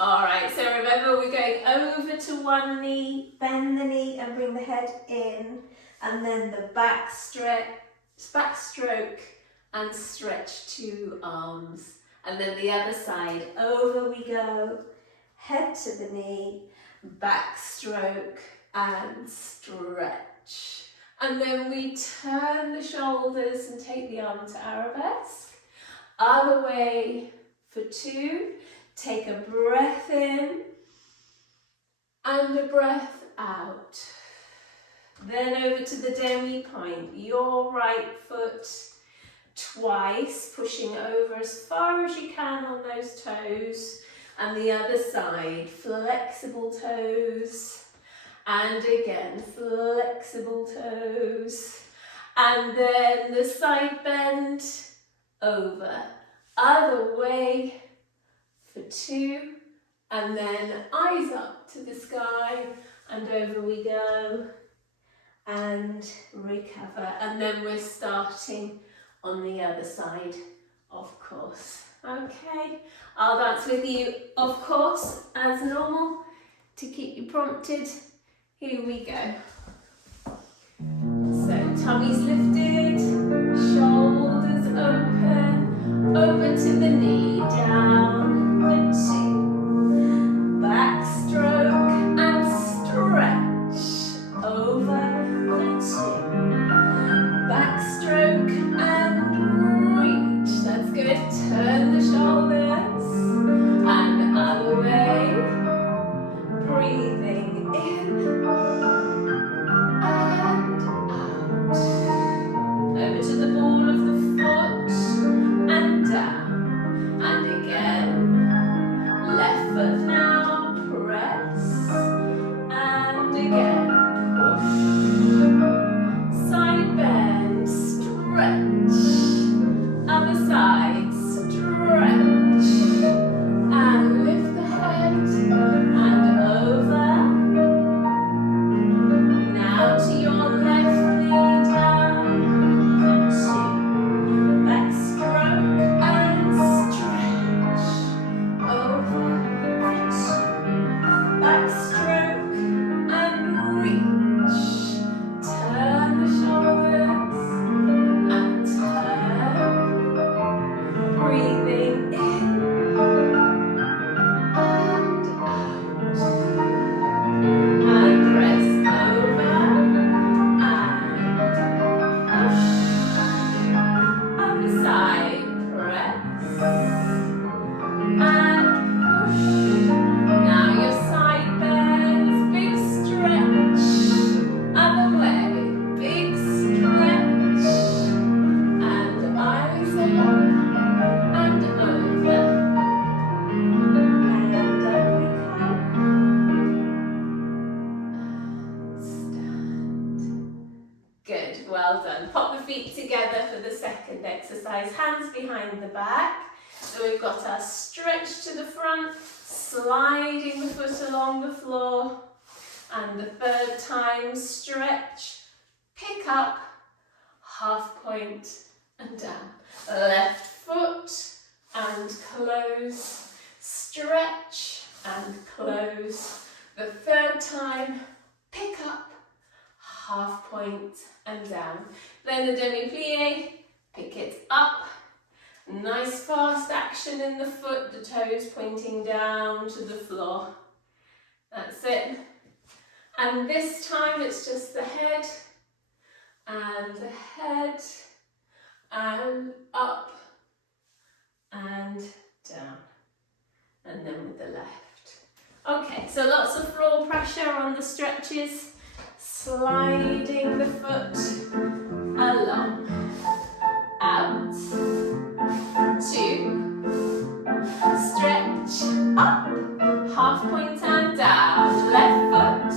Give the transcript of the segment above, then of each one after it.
All right, so remember we're going over to one knee, bend the knee and bring the head in, and then the back stroke and stretch 2 arms. And then the other side, over we go, head to the knee, back stroke and stretch. And then we turn the shoulders and take the arm to arabesque. Other way for 2. Take a breath in and a breath out. Then over to the demi-pointe. Your right foot twice, pushing over as far as you can on those toes. And the other side, flexible toes. And again, flexible toes. And then the side bend over. Other way for 2. And then eyes up to the sky and over we go. And recover. And then we're starting on the other side, of course. Okay, I'll dance with you, of course, as normal, to keep you prompted. Here we go. So tummy's lifted, shoulders open, over to the knee, down for 2. Back stroke and stretch, over for 2. Back stroke and reach, that's good. Turn the shoulders and other way. Breathing in and out. Over to the ball of the foot and down. And again. Left foot now. Press. And again. Push. Side bend. Stretch. Other side. Stretch. And lift the head. And over. Now to your left knee down for 2. Back stroke and stretch. Over for 2. Back stroke and reach. Turn the shoulders and turn. Breathing in and out. And press over and push. Other side, press and push. Now your side bends, big stretch. Other way, big stretch. And eyes up and over. And up we come. Stand. Good, well done. Pop the feet together for the second exercise. Hands behind the back. So we've got our stretch to the front, sliding the foot along the floor. And the third time, stretch, pick up, half point and down. Left foot and close, stretch and close. The third time, pick up, half point and down. Then the demi-plie, pick it up. Nice fast action in the foot, the toes pointing down to the floor. That's it. And this time it's just the head and up and down. And then with the left. Okay, so lots of floor pressure on the stretches. Sliding the foot along. Out. 2. Stretch up. Half point and down. Left foot.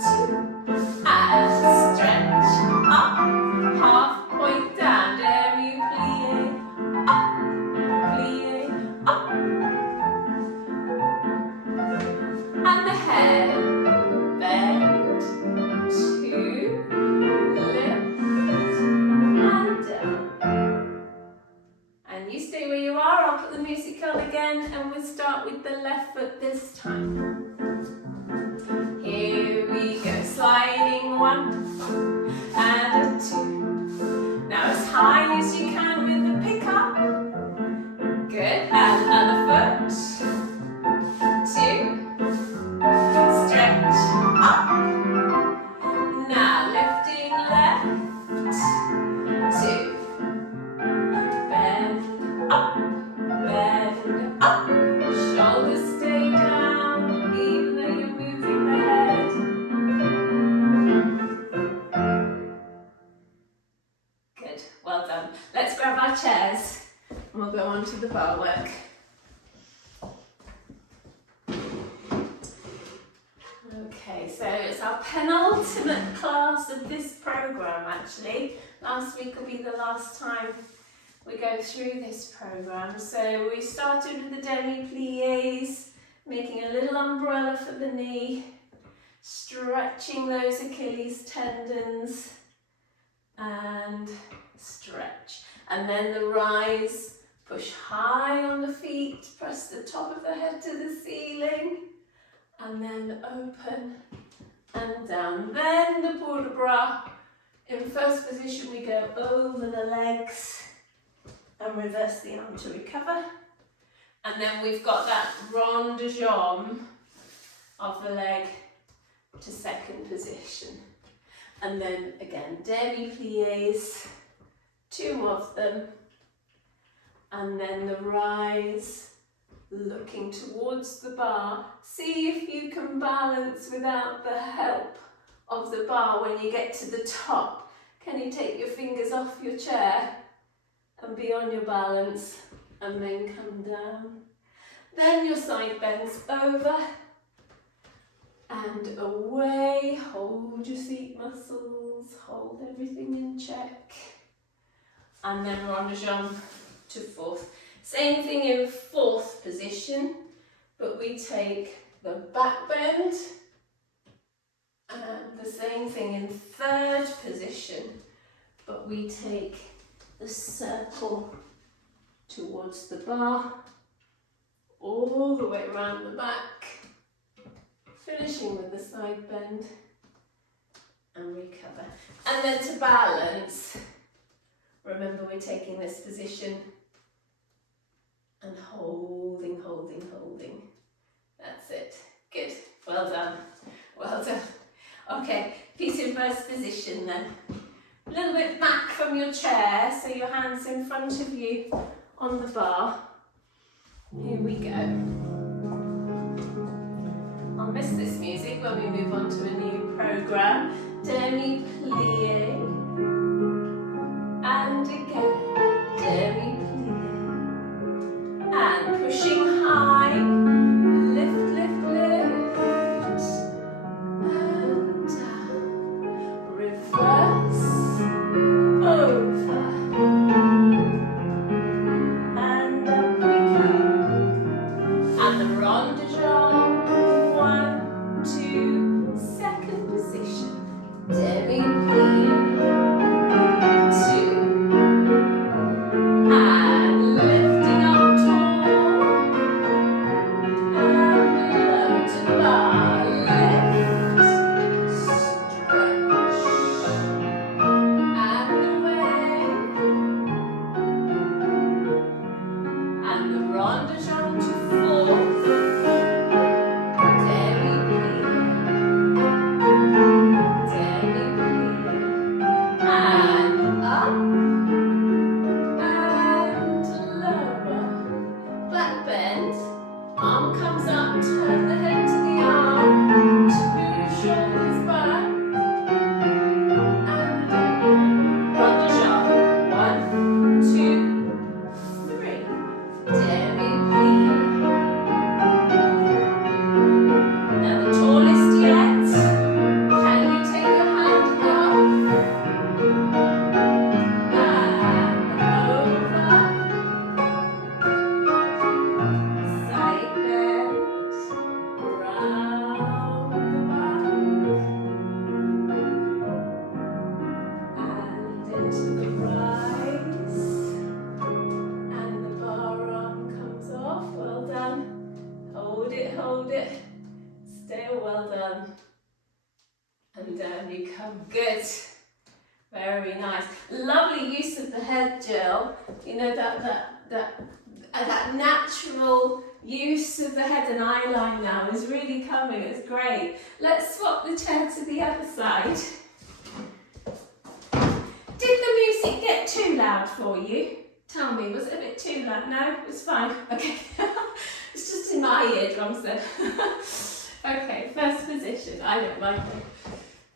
2. And stretch up. Half point down. Demi-plie. Up. Plie. Up. And the head. Bend. 2. Lift. And down. start with the left foot this time. Here we go, sliding 1 and a 2. Now as high as you can with the pickup. Good, and other foot. 2. Stretch up. Now lifting left. 2. Bend up. Bend up. Shoulders stay down even though you're moving the head. Good, well done. Let's grab our chairs and we'll go on to the bar work. Okay, so it's our penultimate class of this program actually. Last week will be the last time we go through this program. So we started with the demi-pliés, making a little umbrella for the knee, stretching those Achilles tendons and stretch. And then the rise, push high on the feet, press the top of the head to the ceiling, and then open and down. Then the port de bras. In first position we go over the legs and reverse the arm to recover. And then we've got that rond de jambe of the leg to second position. And then again, demi-pliés, 2 of them. And then the rise, looking towards the bar. See if you can balance without the help of the bar when you get to the top. Can you take your fingers off your chair and be on your balance and then come down? Then your side bends over and away. Hold your seat muscles, hold everything in check. And then rond de jambe to 4th. Same thing in 4th position, but we take the back bend. And the same thing in 3rd position, but we take the circle towards the bar, all the way around the back, finishing with the side bend and recover. And then to balance, remember we're taking this position and holding, holding, holding. That's it. Good. Well done. Well done. Okay, feet in first position then. A little bit back from your chair, so your hands in front of you on the bar. Here we go. I'll miss this music when we move on to a new program. Demi-plié. And again, demi-plié. And pushing high. Lift, lift, lift. And down. Reverse. Over. And up we come. And the rond de jambe. 1, 2, second position. Demi-plié. 2. And lifting up tall. And low to the bar. Lift. Stretch. And away. And the rond de jambe to 4th. Demi-plié. Demi-plié. And up. And lower. Back bend. Arm comes up. Turn the head to the arm. 2 shoulders back. And down. Rond de jambe. 1, 2, 3. Demi-plié. Now the tallest yet. Can you take your hand up? And over. Side bend. it. Still well done. And down you come. Good. Very nice. Lovely use of the head, Jill. You know, that natural use of the head and eye line now is really coming. It's great. Let's swap the chair to the other side. Did the music get too loud for you? Tell me, was it a bit too loud? No, it was fine. Okay. It's just in my eardrums then. Okay, first position. I don't mind.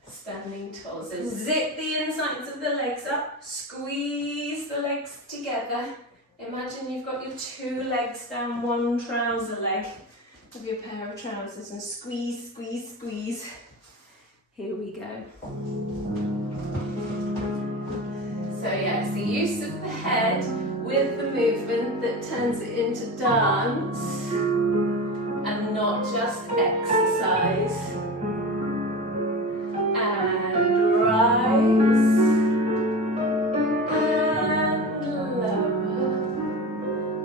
Standing tall. So zip the insides of the legs up. Squeeze the legs together. Imagine you've got your two legs down one trouser leg of your pair of trousers and squeeze, squeeze, squeeze. Here we go. So yeah, it's the use of the head with the movement that turns it into dance and not just exercise. And rise and lower.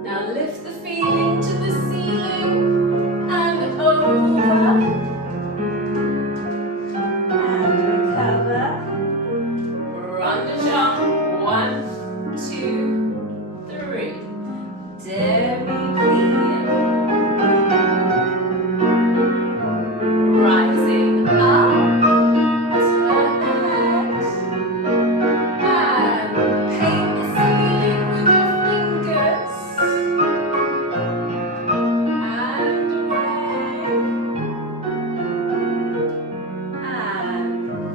Now lift the feeling to the ceiling and over and recover. Run the jump. 1, 2, 3. Demi-plie. Rising up. Turn the head. And paint the ceiling with your fingers. And away. And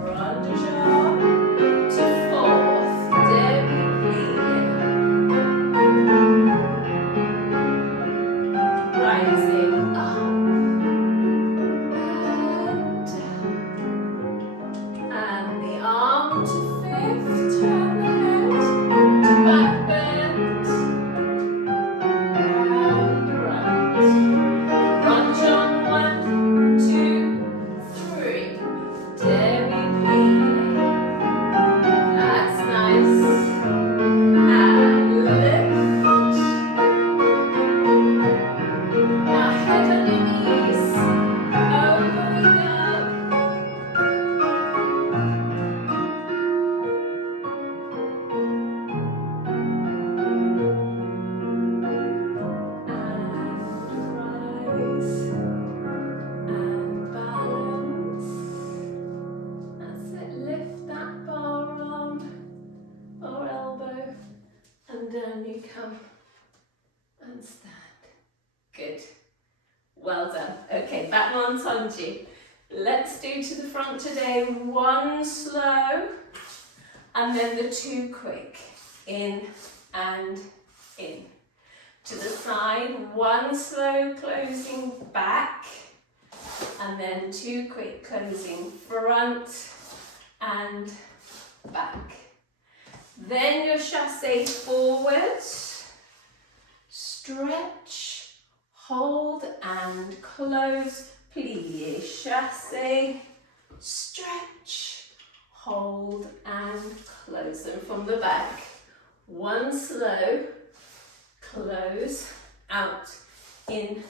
run the jump to 4th. Rising up and down. And the arm to 5th, turn the head to back bend and right. Lunge on 1, 2, 3. Demi-plie. That's nice. And lift. Now head on your knees. Over we go. And rise. And balance. That's it. Lift that bar arm or elbow. And down you come. And stand. Good. Well done. Okay, back on Tonji. Let's do to the front today. 1 slow and then the 2 quick. In and in. To the side. 1 slow closing back and then 2 quick closing front and back. Then your chassé forward. Stretch, hold and close, plie, chassé, stretch, hold and close. And from the back, 1 slow, close, out, in,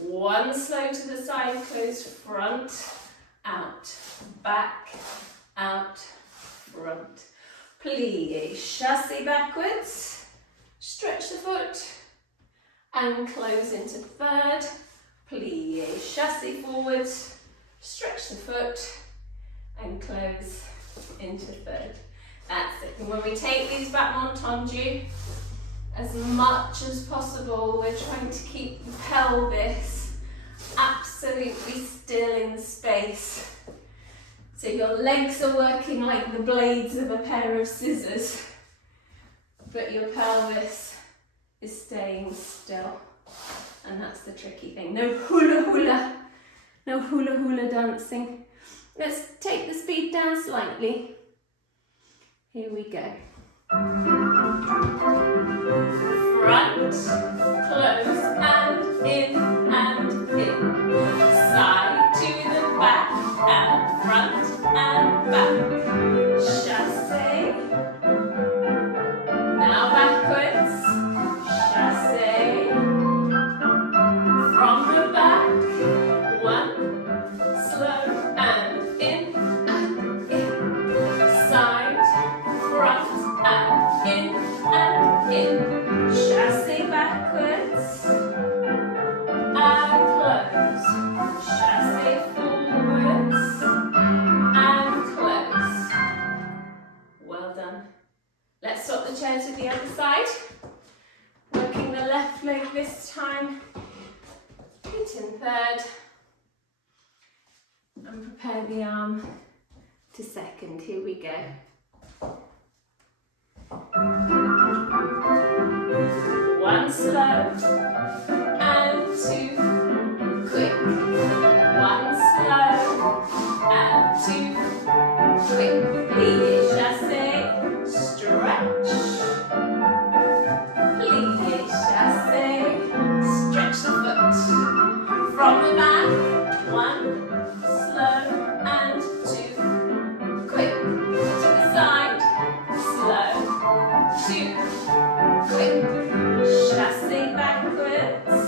1 slow to the side, close, front, out, back, out, front. Plie, chassé backwards, stretch the foot and close into 3rd. Plie, chassé forwards, stretch the foot and close into 3rd. That's it. And when we take these back montonju, as much as possible, we're trying to keep the pelvis absolutely still in space. So your legs are working like the blades of a pair of scissors, but your pelvis is staying still. And that's the tricky thing. No hula hula, no hula hula dancing. Let's take the speed down slightly. Here we go. Front, close, and in, side to the back, and front and back. Chassé. Now backwards. Chassé. leg this time. Feet in third. And prepare the arm to second. Here we go. One slow and two quick. One slow and two quick. Plié chassé, stretch. Plié chassé, stretch the foot. From the back, one slow and two quick. To the side, slow, two quick. Chassé backwards.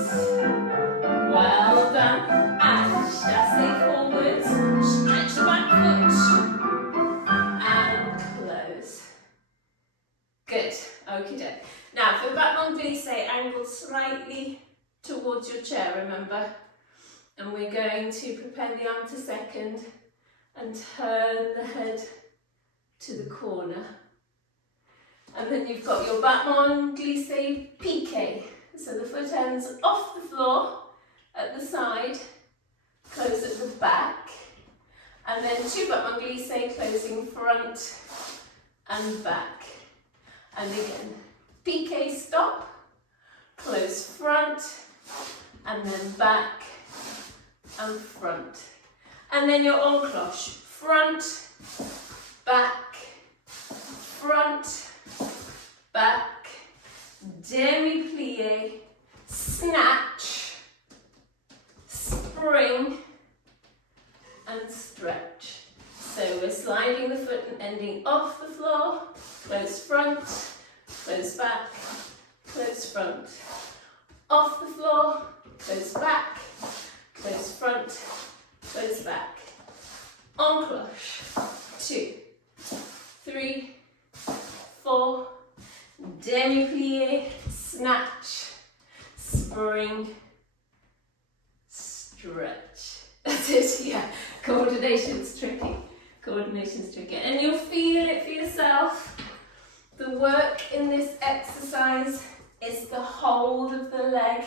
Well done. And chassé forwards. Stretch the back foot. And close. Good. Okie doke. Now for the battement glissé, angle slightly towards your chair, remember? And we're going to prepare the arm to second and turn the head to the corner. And then you've got your battement glissé piqué. So the foot ends off the floor at the side, close at the back. And then two battement glissé, closing front and back. And again, piqué stop, close front, and then back and front. And then your encloche, front, back, front, back, demi-plié, snatch, spring, and stretch. So we're sliding the foot and ending off the floor, close front, close back, close front, off the floor, close back, close front, close back. Encloche, 2, 3, 4, demi-plié, snatch, spring, stretch. That's it, yeah. Coordination's tricky. Coordination's tricky. And you'll feel it for yourself. The work in this exercise is the hold of the leg.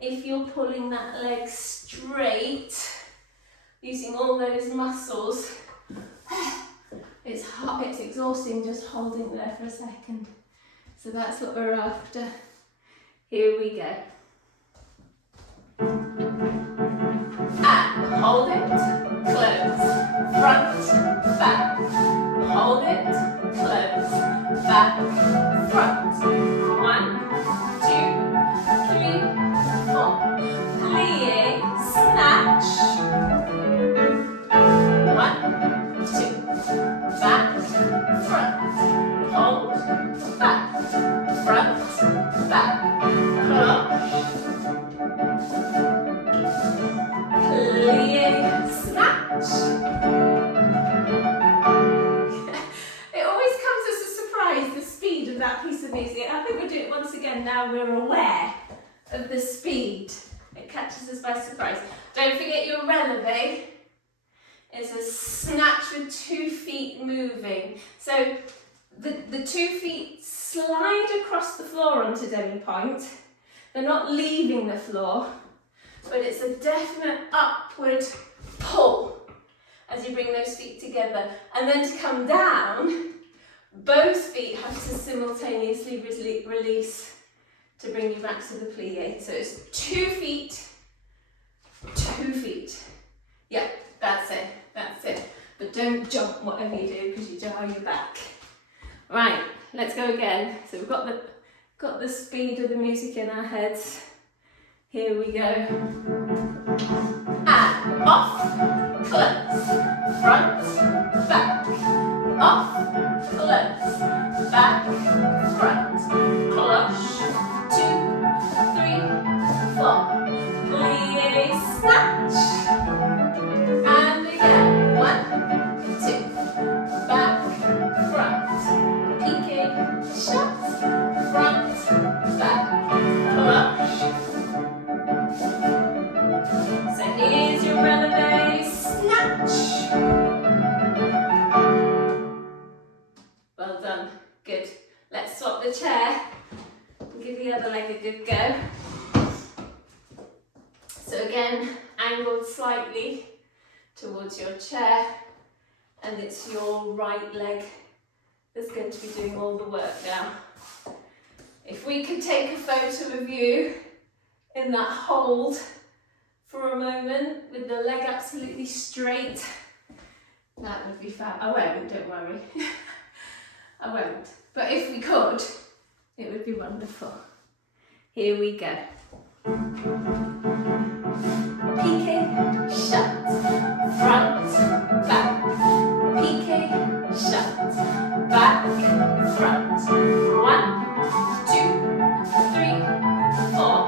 If you're pulling that leg straight, using all those muscles, it's hot, it's exhausting just holding there for a second. So that's what we're after. Here we go. And hold it, close, front, back. Hold it, close, back, front. 1, 2, 3, 4. Plié, snatch. 1, 2. Back, front. Hold, back, front, back. Plié, snatch. It always comes as a surprise, the speed of that piece of music. I think we'll do it once again now we're aware of the speed. It catches us by surprise. Don't forget your releve is a snatch with 2 feet moving. So the 2 feet slide across the floor onto demi-point. They're not leaving the floor, but it's a definite upward pull as you bring those feet together. And then to come down, both feet have to simultaneously release to bring you back to the plié. So it's 2 feet, 2 feet. Yeah, that's it, that's it. But don't jump whatever you do because you jar your back. Right, let's go again. So we've got the speed of the music in our heads. Here we go. And off, close, front, back, off, close, back, front, cloche, 2, 3, 4, plié, snatch, and again, 1, 2, back, front, piqué, shut, front, back, cloche. So here's your releve, snatch. Well done, good. Let's swap the chair and give the again, angled slightly towards your chair, and it's your right leg that's going to be doing all the work now. If we could take a photo of you in that hold for a moment with the leg absolutely straight, that would be fab. I won't, don't worry. I won't. But if we could, it would be wonderful. Here we go. Piqué, shut, front, back. Piqué, shut, back, front. 1, 2, 3, 4.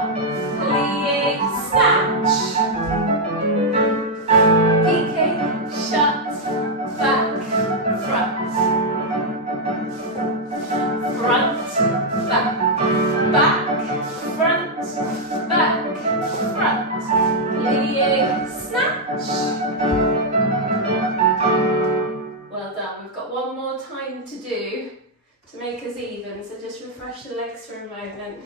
Plie, snatch. Piqué, shut, back, front. Front, back, back, front, back, front. Plie, snatch. Well done. We've got one more time to do to make us even, so just refresh the legs for a moment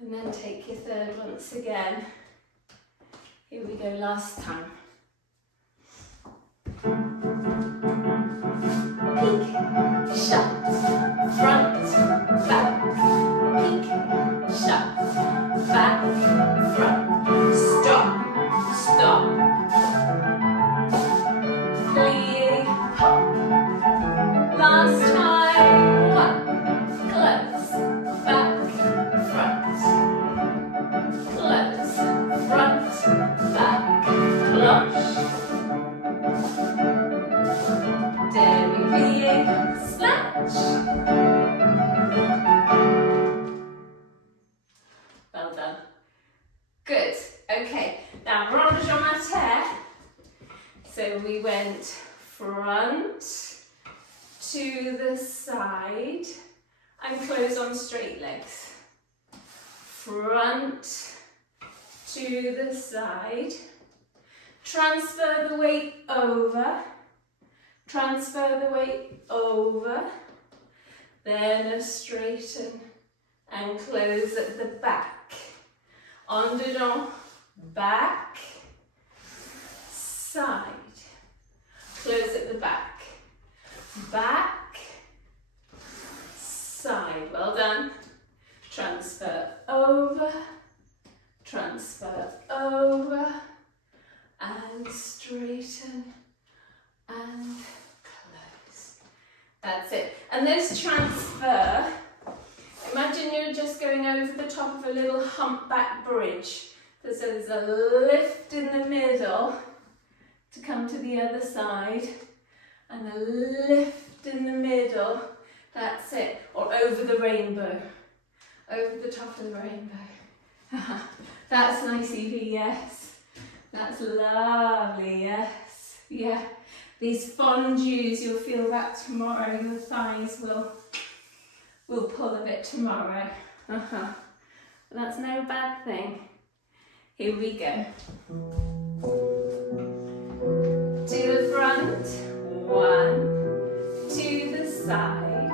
and then take your third once again. Here we go, last time. Peek, shut, front, back. Peek, shut, back, front. Stop, stop. Plie, hop. Last time. 1, close, back, front. Close, front, back, cloche. Demi-plie, snatch. Well done. Good. Okay. Now rondage mater. So we went front to the side and close on straight legs. Front to the side. Transfer the weight over. Transfer the weight over. Then a straighten and close at the back. En dedans, back, side. Close at the back. Back, side. Well done. Transfer over, and straighten and close. That's it. And this transfer, imagine you're just going over the top of a little humpback bridge. So there's a lift in the middle to come to the other side, and a lift in the middle. That's it. Or over the rainbow. Over the top of the rainbow. That's nice, Evie, yes. That's lovely, yes. Yeah. These fondues, you'll feel that tomorrow. Your thighs will pull a bit tomorrow. That's no bad thing. Here we go. To the front, 1, to the side,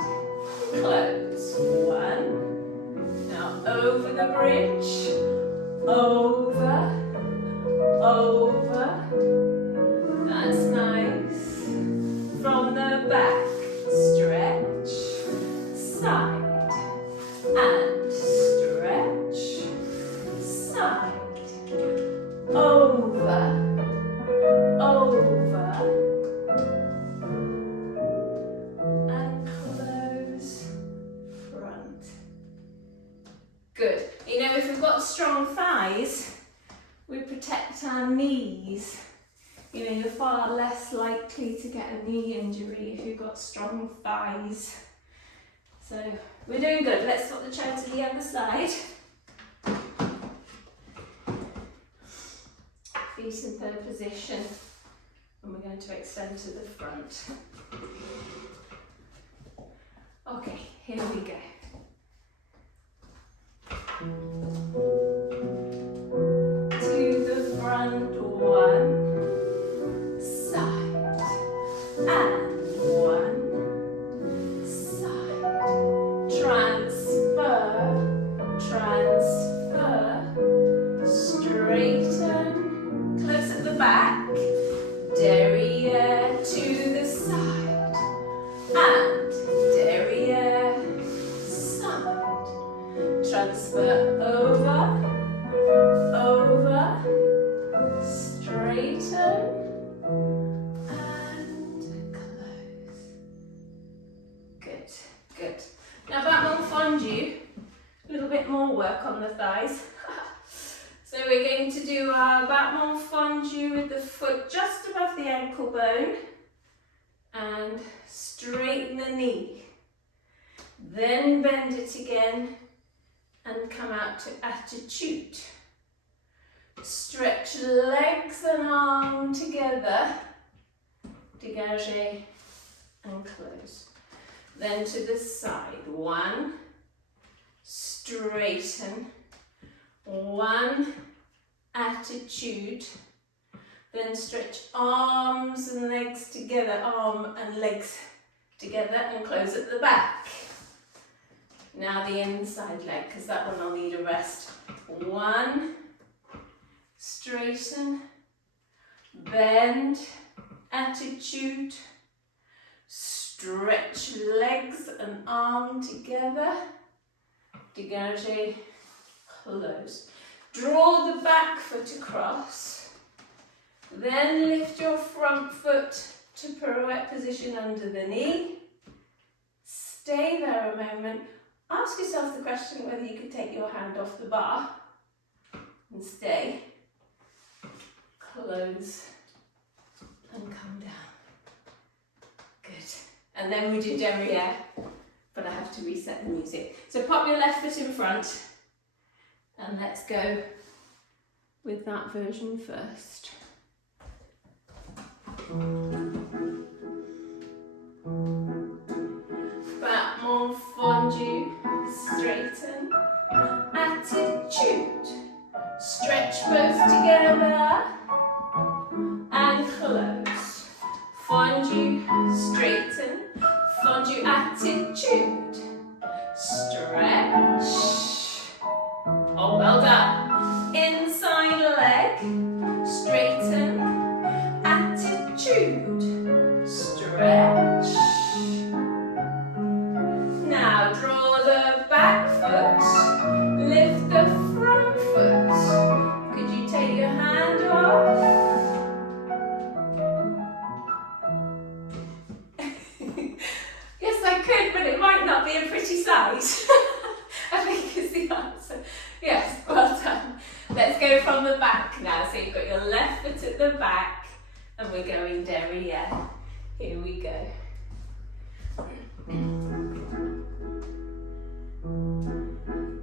close, 1. Now over the bridge, over, that's nice. From the back, stretch, side, and stretch, side, over, and close, front. Good. You know, if we've got strong thighs, we protect our knees. You know, you're far less likely to get a knee injury if you've got strong thighs. So we're doing good. Let's swap the chair to the other side. Feet in third position, and we're going to extend to the front. Okay, here we go. To the front, 1. Side, and 1, side, transfer, straight transfer over, straighten, and close. Good, good. Now battement fondue, a little bit more work on the thighs. So we're going to do our battement fondue with the foot just above the ankle bone and straighten the knee. Then bend it again and come out to attitude. Stretch legs and arm together, dégagez and close. Then to the side, one, straighten, one, attitude, then stretch arms and legs together, arm and legs together and close at the back. Now the inside leg, because that one will need a rest. One, straighten, bend, attitude, stretch legs and arm together, dégagez, close. Draw the back foot across, then lift your front foot to pirouette position under the knee. Stay there a moment. Ask yourself the question whether you could take your hand off the bar and stay. Close and come down. Good. And then we do derrière, but I have to reset the music. So pop your left foot in front and let's go with that version first. Battement fondue, straighten, attitude, stretch both together and close. Fondue, straighten, fondue, attitude, stretch. Oh, well done. Inside leg, straighten, attitude, stretch. Now draw the back foot, lift the front foot. Could you take your hand off? Yes, I could, but it might not be a pretty sight. I think is the answer. Yes, well done. Let's go from the back now. So you've got your left foot at the back and we're going derrière. Here we go.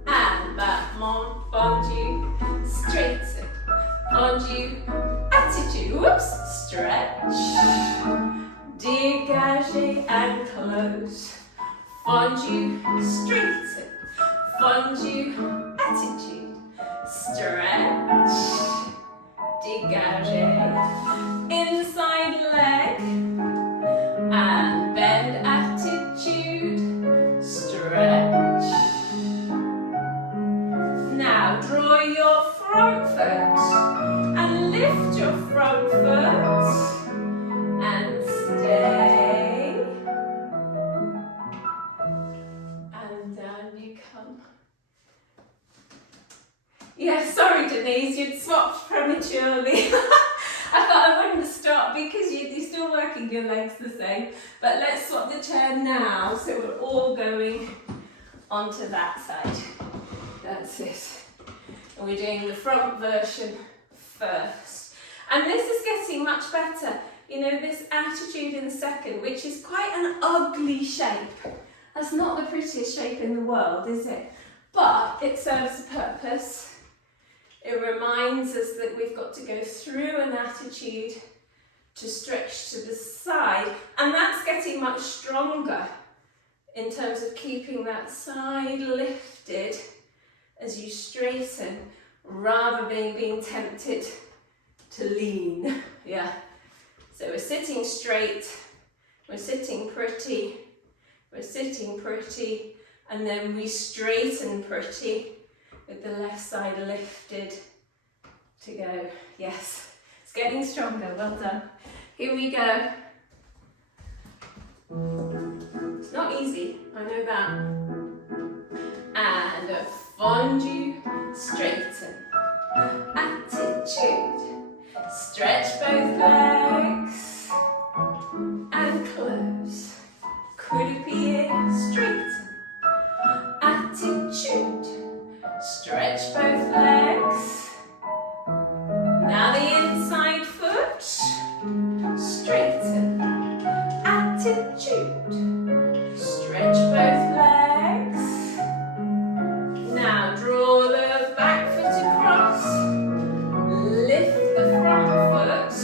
And battement fondue, straighten, fondue, attitude, whoops, stretch, dégagez and close, fondue, straighten, fondue, attitude, stretch, dégagez, inside leg, and bend, attitude, stretch. Now draw your front foot and lift your front foot and stay. And down you come. Yeah, sorry Denise, you'd swapped prematurely. I thought I wouldn't stop because you're still working your legs the same. But let's swap the chair now so we're all going onto that side. That's it. And we're doing the front version first. And this is getting much better. You know, this attitude in second, which is quite an ugly shape. That's not the prettiest shape in the world, is it? But it serves a purpose. It reminds us that we've got to go through an attitude to stretch to the side. And that's getting much stronger in terms of keeping that side lifted as you straighten, rather than being tempted to lean. Yeah. So we're sitting straight, we're sitting pretty, and then we straighten pretty with the left side lifted to go. Yes, it's getting stronger, well done. Here we go. It's not easy, I know that. And a fondu, straighten. Attitude, stretch both legs and close. Coup de pied, straighten. Attitude, stretch both legs. Now the inside foot, straighten. Attitude, stretch both legs. Now draw the back foot across, lift the front foot.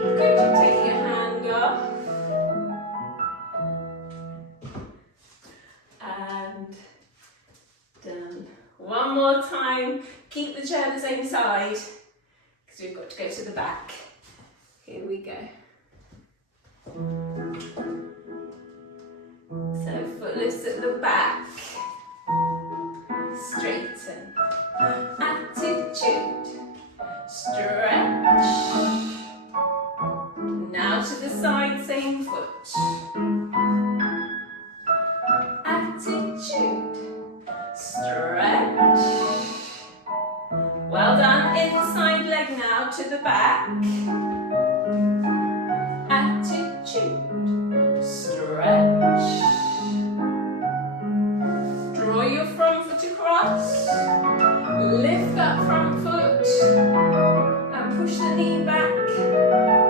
Good, you take your hand off. And done. One more time. Keep the chair the same side because we've got to go to the back. Here we go. So foot lifts at the back. Straighten. Attitude. Stretch. Now to the side, same foot. Attitude. Stretch. Well done. Inside leg now to the back. Attitude. Stretch. Draw your front foot across. Lift that front foot. And push the knee back.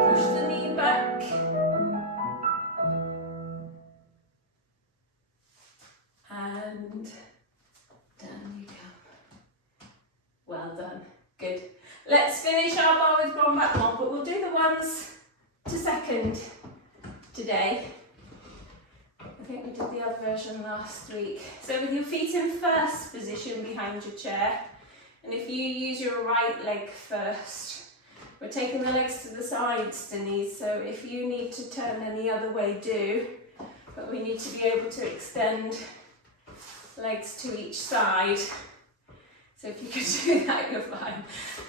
Push the knee back. And down you come. Well done. Good. Let's finish our bar with one back one, but we'll do the ones to second today. I think we did the other version last week. So with your feet in first position behind your chair, and if you use your right leg first, we're taking the legs to the sides, Denise, so if you need to turn any other way, do, but we need to be able to extend legs to each side. So if you could do that, you're fine.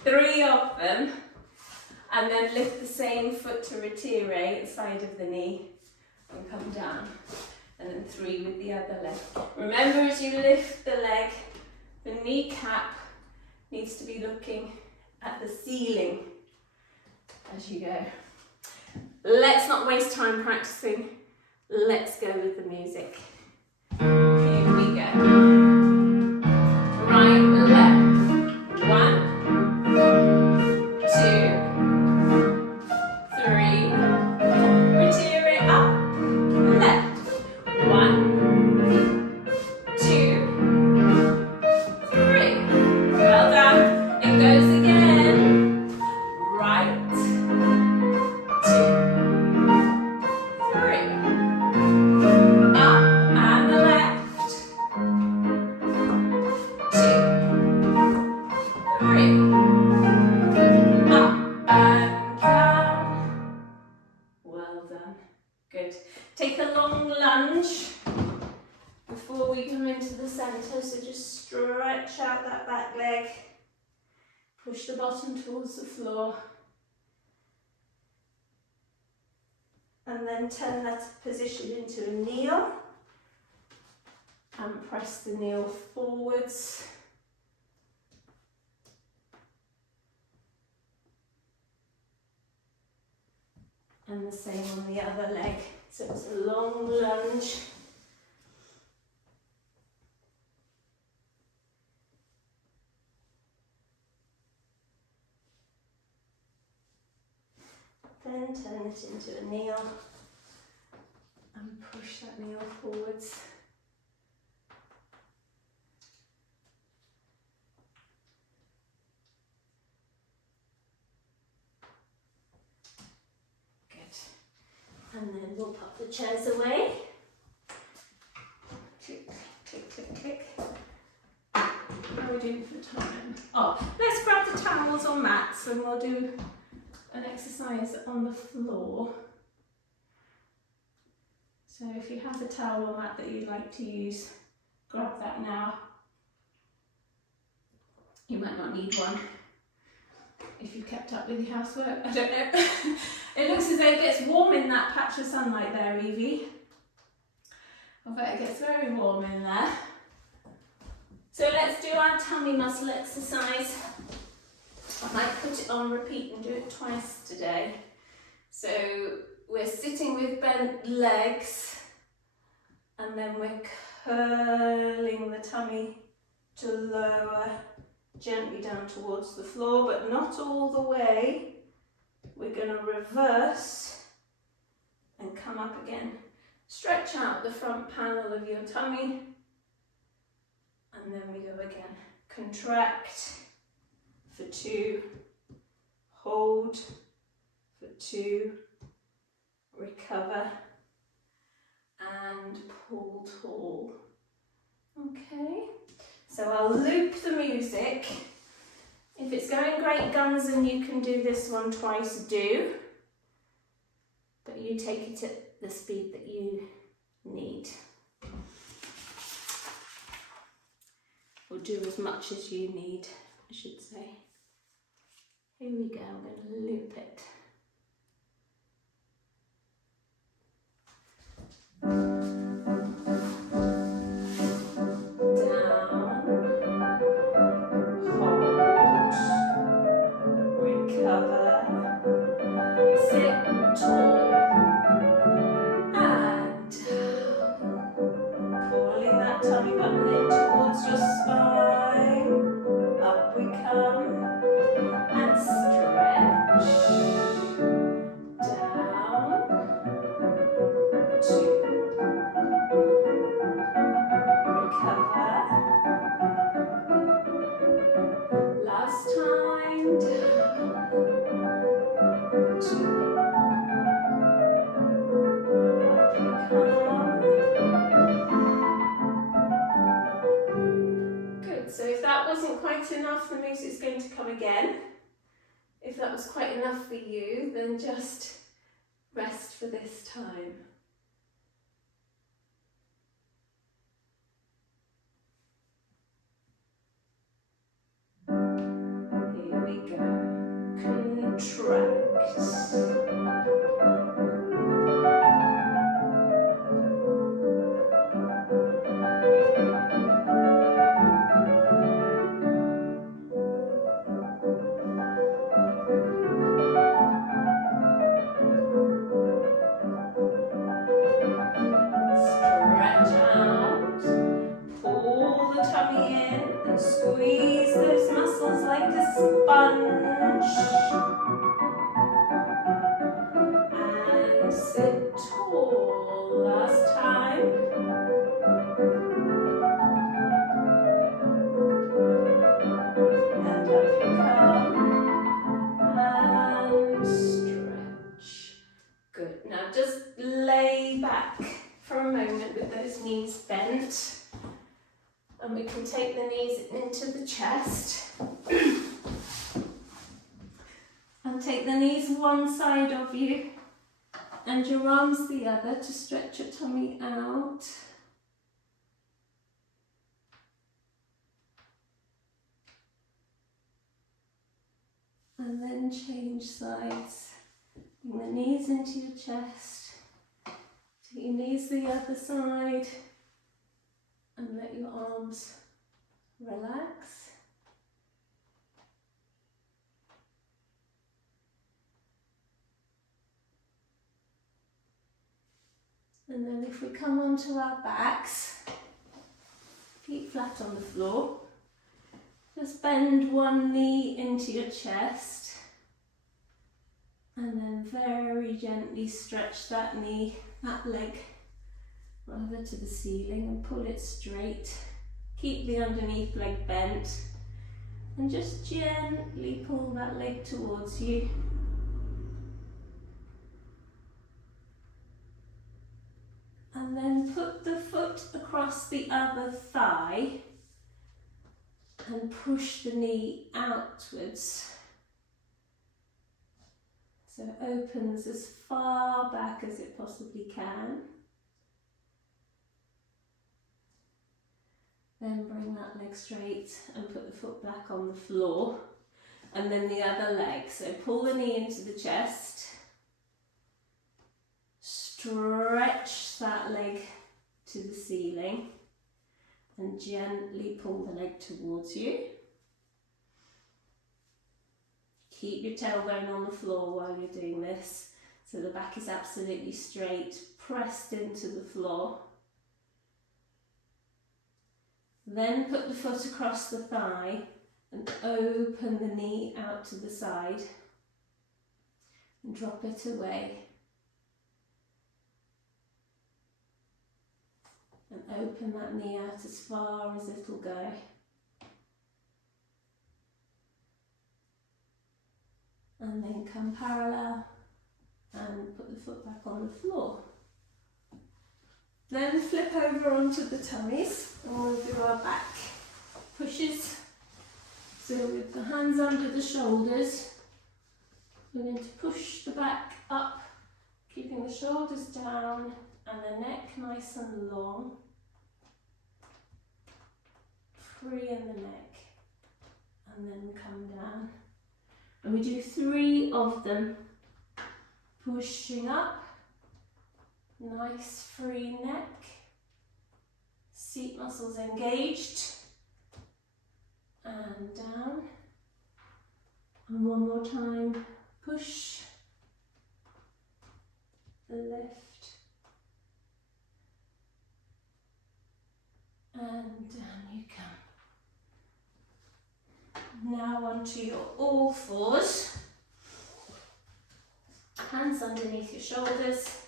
3 of them, and then lift the same foot to retire, the side of the knee, and come down. And then 3 with the other leg. Remember, as you lift the leg, the kneecap needs to be looking at the ceiling as you go. Let's not waste time practicing. Let's go with the music. Here we go. Right, left. 1, 2, 3. Retire it up. Left. 1, 2, 3. Well done. It goes again. Right. 2, 3. Up and the left. 2, 3. Up and down. Well done. Good. Take a long lunge before we come into the centre, so just stretch out that back leg, push the bottom towards the floor, and then turn that position into a kneel, and press the kneel forwards. And the same on the other leg. So it's a long lunge. Then turn it into a kneel and push that kneel forwards. And then we'll pop the chairs away. Click, click, click, click. How are we doing for time? Oh, let's grab the towels or mats and we'll do an exercise on the floor. So if you have a towel or mat that you'd like to use, grab that now. You might not need one if you've kept up with your housework. I don't know. It looks as though it gets warm in that patch of sunlight there, Evie. I bet it gets very warm in there. So let's do our tummy muscle exercise. I might put it on repeat and do it twice today. So we're sitting with bent legs, and then we're curling the tummy to lower gently down towards the floor, but not all the way. We're going to reverse and come up again. Stretch out the front panel of your tummy, and then we go again. Contract for 2, hold for 2, recover, and pull tall. Okay, so I'll loop the music. If it's going great guns and you can do this one twice, do. But you take it at the speed that you need. Or do as much as you need, I should say. Here we go, I'm going to loop it. Enough, the music's going to come again. If that was quite enough for you, then just rest for this time. Here we go. Contract. Squeeze those muscles like a sponge. And sit tall. Last time. And up you come. And stretch. Good. Now just lay back for a moment with those knees bent. And we can take the knees into the chest. And take the knees one side of you and your arms the other to stretch your tummy out. And then change sides. Bring the knees into your chest. Take your knees the other side. And let your arms relax. And then if we come onto our backs, feet flat on the floor, just bend one knee into your chest and then very gently stretch that knee, that leg, rather to the ceiling and pull it straight. Keep the underneath leg bent and just gently pull that leg towards you. And then put the foot across the other thigh and push the knee outwards. So it opens as far back as it possibly can. Then bring that leg straight and put the foot back on the floor. And then the other leg. So pull the knee into the chest. Stretch that leg to the ceiling. and gently pull the leg towards you. Keep your tailbone on the floor while you're doing this, so the back is absolutely straight, pressed into the floor. Then put the foot across the thigh and open the knee out to the side and drop it away. And open that knee out as far as it'll go. And then come parallel and put the foot back on the floor. Then flip over onto the tummies and we'll do our back pushes. So with the hands under the shoulders, we're going to push the back up, keeping the shoulders down and the neck nice and long. Free in the neck and then come down. And we do 3 of them. Pushing up, nice free neck, seat muscles engaged, and down. And one more time, push, lift, and down you come. Now onto your all fours. Hands underneath your shoulders,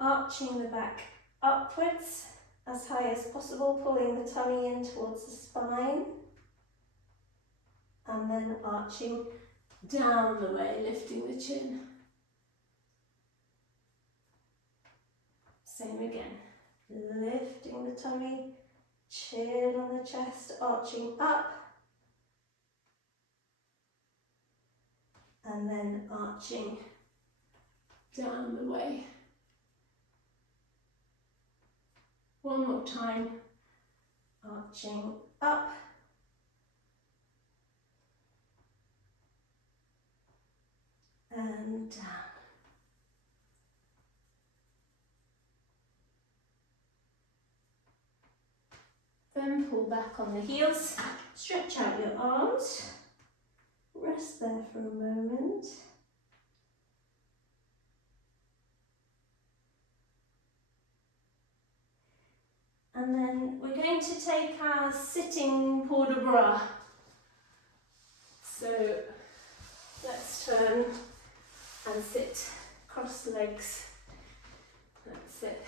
arching the back upwards as high as possible, pulling the tummy in towards the spine, and then arching down the way, lifting the chin. Same again, lifting the tummy, chin on the chest, arching up, and then arching down the way. One more time, arching up, and down. Then pull back on the heels, stretch out your arms, rest there for a moment. And then we're going to take our sitting port de bras. So let's turn and sit, cross the legs. That's it.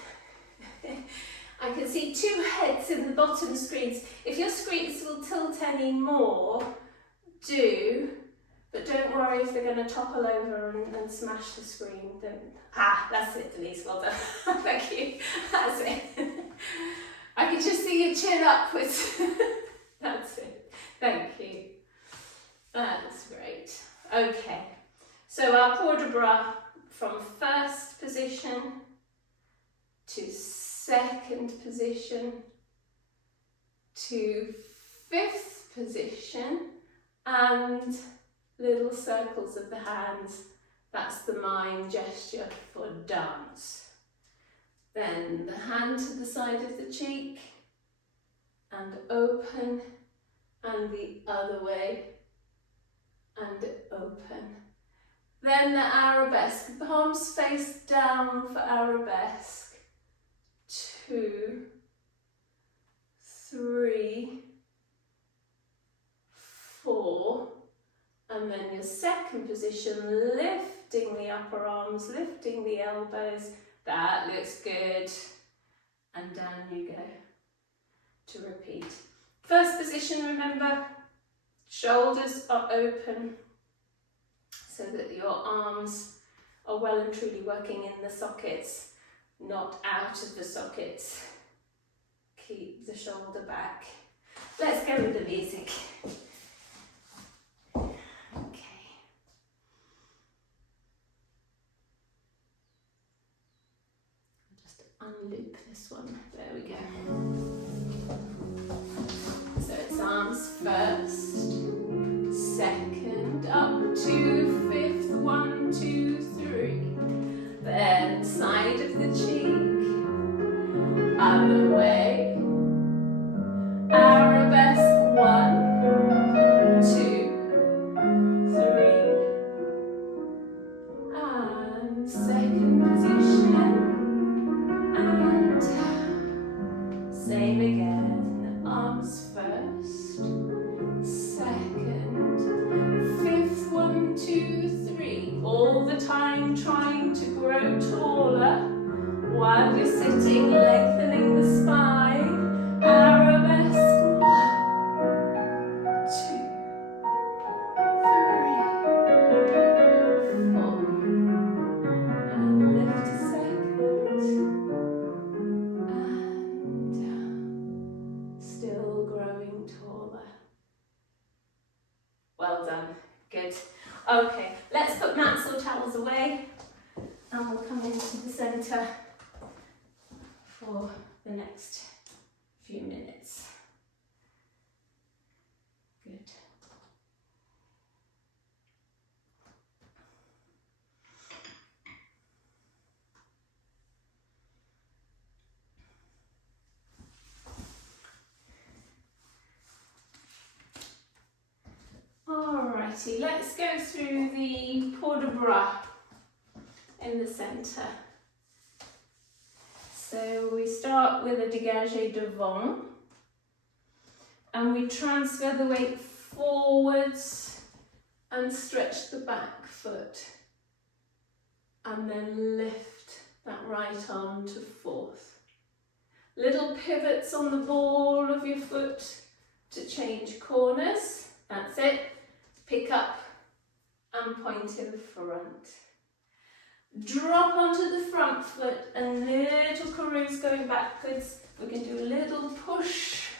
I can see 2 heads in the bottom screens. If your screens will tilt any more, do, but don't worry if they're going to topple over and smash the screen. That's it, Denise, well done. Thank you. That's it. I can just see your chin upwards. That's it. Thank you. That's great. Okay. So our port de bras from first position to second position to 5th position, and little circles of the hands. That's the mime gesture for dance. Then the hand to the side of the cheek and open, and the other way and open. Then the arabesque, palms face down for arabesque. 2, 3, 4, and then your second position, lifting the upper arms, lifting the elbows. That looks good. And down you go to repeat. First position, remember, shoulders are open so that your arms are well and truly working in the sockets, not out of the sockets. Keep the shoulder back. Let's go with the music. Unloop this one. There we go. So it's arms first, second, up to 5th, 1, 2, 3. Then side of the cheek, other way, time trying to grow taller while you're sitting, lengthening the spine. Arabesque. 1, 2, 3, 4. And lift a second. And down. Still growing taller. Well done. Good. Okay, let's put mats or towels away and we'll come into the centre for the next few minutes. Good. Alrighty, let's go through the port de bras in the centre. So we start with a dégagé devant and we transfer the weight forwards and stretch the back foot and then lift that right arm to fourth. Little pivots on the ball of your foot to change corners. That's it. Pick up and point in front. Drop onto the front foot and little carouse going backwards. We can do a little push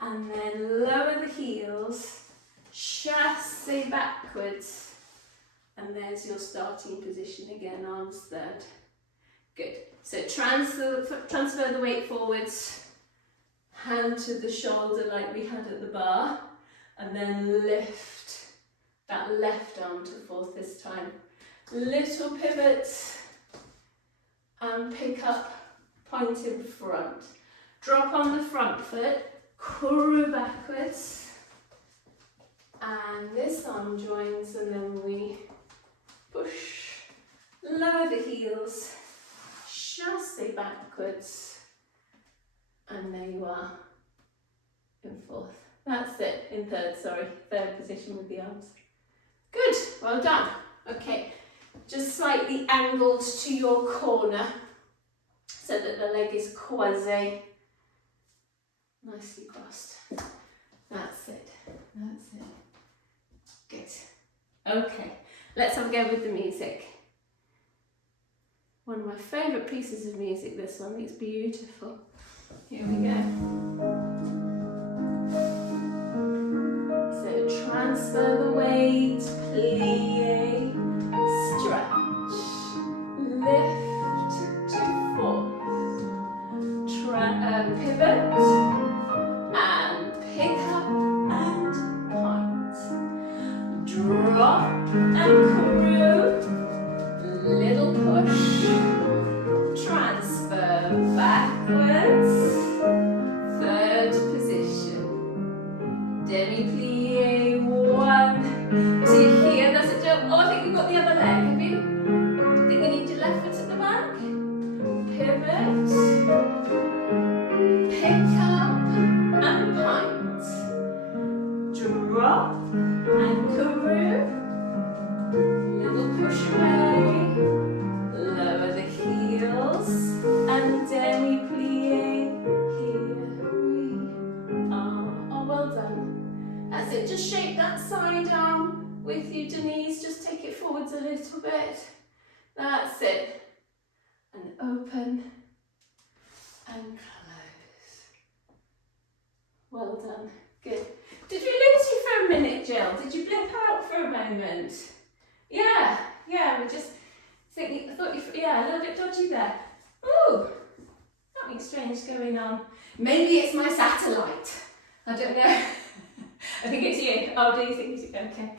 and then lower the heels, chasse backwards, and there's your starting position again, arms third. Good. So transfer the weight forwards, hand to the shoulder like we had at the bar, and then lift that left arm to fourth this time. Little pivots and pick up, point in front. Drop on the front foot, curl backwards, and this arm joins, and then we push, lower the heels, chasse backwards, and there you are in fourth. That's it, in third position with the arms. Good, well done. Okay, just slightly angled to your corner so that the leg is croisé, nicely crossed. That's it, that's it. Good. Okay, let's have a go with the music. One of my favourite pieces of music, this one, it's beautiful. Here we go. So transfer the weight, plie, stretch, lift to fourth, pivot, and pick up and point, drop and crew, little push, transfer backwards, third position, demi-plie, 1, 2, here, that's a jump. Oh, I think you've got the other leg, have you? I think we need your left foot at the back, pivot, pick up and point, drop and caroo, little push away, lower the heels, and demi-plie, here we are. Oh, well done. That's it, just shake that side arm with you, Denise, just take it forwards a little bit. That's it. And open and close. Well done, good. Did we lose you for a minute, Jill? Did you blip out for a moment? Yeah, we just thinking, I thought you, yeah, a little bit dodgy there. Ooh, something strange going on. Maybe it's my satellite. I don't know. I think it's you. Oh, do you think it's you? Okay.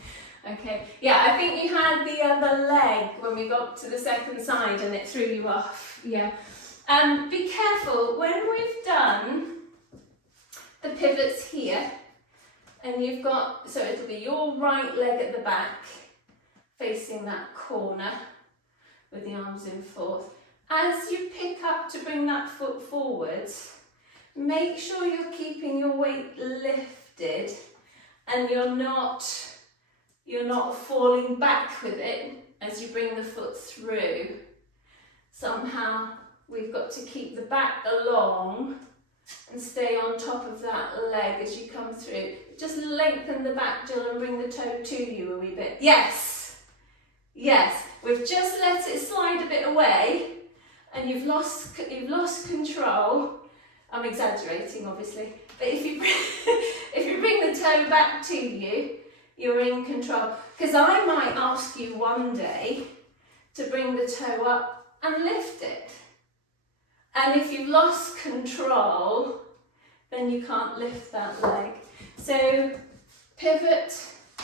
Okay. Yeah, I think you had the other leg when we got to the second side and it threw you off. Yeah. Be careful when we've done the pivots here, and you've got, so it'll be your right leg at the back facing that corner with the arms in fourth. As you pick up to bring that foot forwards, make sure you're keeping your weight lifted and you're not falling back with it. as you bring the foot through. Somehow we've got to keep the back along and stay on top of that leg as you come through. Just lengthen the back, Jill, and bring the toe to you a wee bit. Yes, yes. We've just let it slide a bit away, and you've lost control. I'm exaggerating, obviously, but if you bring the toe back to you, you're in control. Because I might ask you one day to bring the toe up and lift it. And if you've lost control, then you can't lift that leg. So pivot,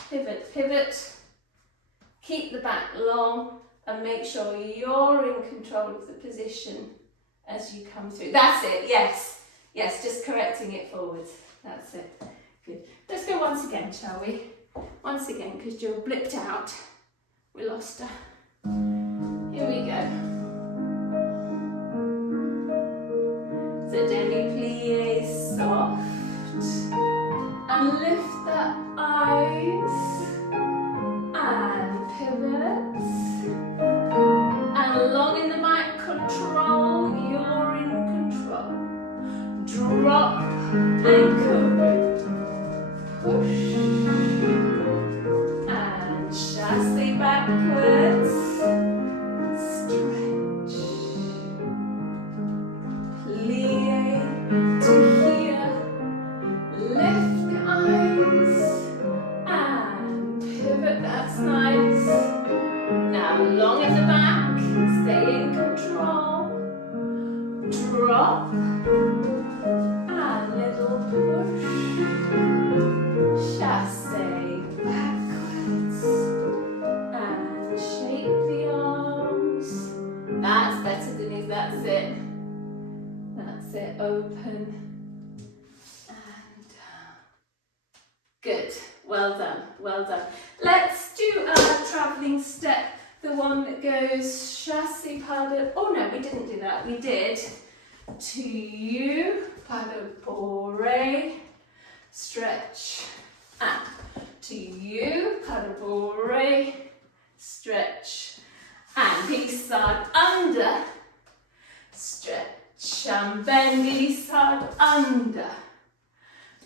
pivot, pivot. Keep the back long and make sure you're in control of the position as you come through. That's it, yes. Yes, just correcting it forwards. That's it. Good. Let's go once again, shall we? Once again, because Jill blipped out. We lost her. Here we go. So demi-plie, soft. And lift the eyes. And pivot. And long in the back, control. You're in control. Drop and correct. Push. And chasse backwards. Stretch. Plie to here. Lift the eyes. And pivot, that's nice. Now long at the back. Stay in control. Drop. And little push. Chasse backwards. And shape the arms. That's better, Denise, that's it. That's it, open. And good, well done, well done. Let's do our travelling step. The one that goes chasse, pas de, oh no, we didn't do that. We did to you, pas de bourrée, stretch, and to you, pas de bourrée, stretch, and glissade under, stretch, and then glissade under,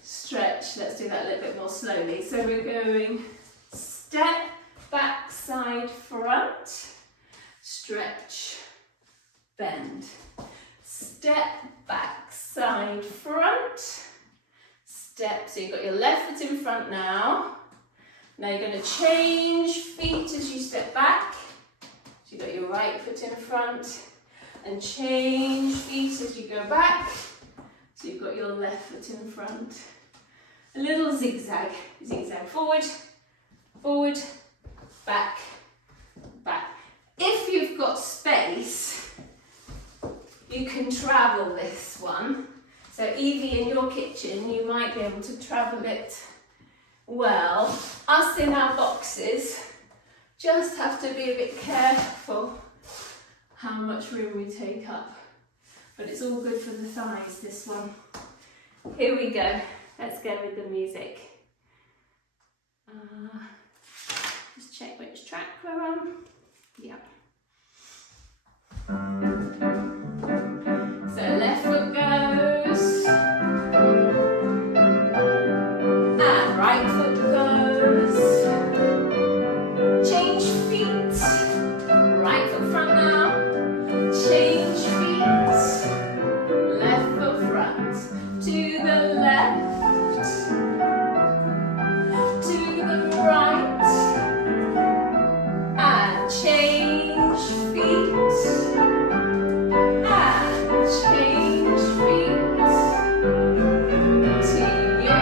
stretch. Let's do that a little bit more slowly. So we're going step, back, side, front, stretch, bend. Step, back, side, front, step. So you've got your left foot in front now. Now you're going to change feet as you step back. So you've got your right foot in front and change feet as you go back. So you've got your left foot in front. A little zigzag, zigzag, forward, forward, back, back. If you've got space, you can travel this one. So Evie, in your kitchen, you might be able to travel it well. Us in our boxes just have to be a bit careful how much room we take up. But it's all good for the thighs, this one. Here we go. Let's go with the music. Just check which track we're on. Yep. So left foot goes, and right foot goes. Change feet, right foot front now. Change feet, left foot front. To the left, to the right, and change feet. Change feet to you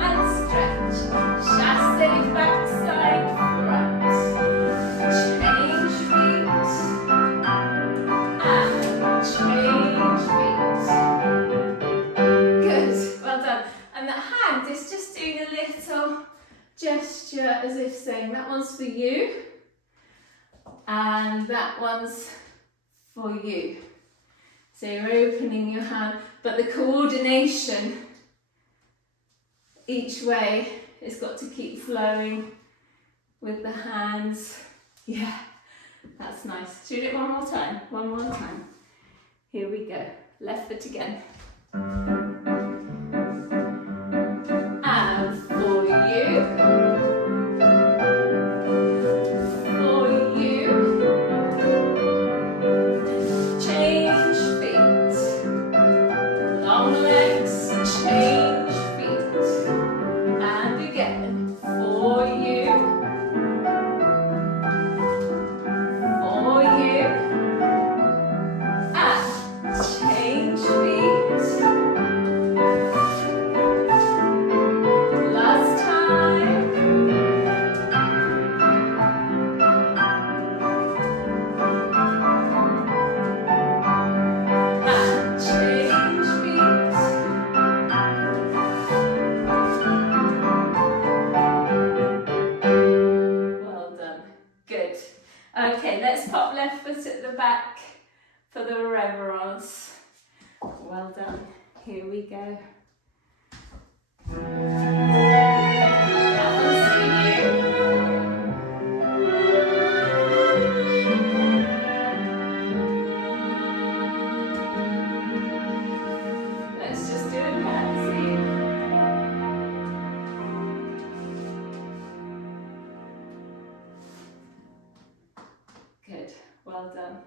and stretch, chasse back, side, front, change feet and change feet. Good, well done. And that hand is just doing a little gesture as if saying that one's for you and that one's for you. So you're opening your hand, but the coordination each way has got to keep flowing with the hands. Yeah, that's nice. Should we do it one more time? One more time. Here we go. Left foot again. And for you. For you. Change feet. Long legs, change feet. And again. For you. For you. And change feet. Last time. And change feet. Well done. Good. Okay, let's pop left foot at the back for the reverence. Well done. Here we go.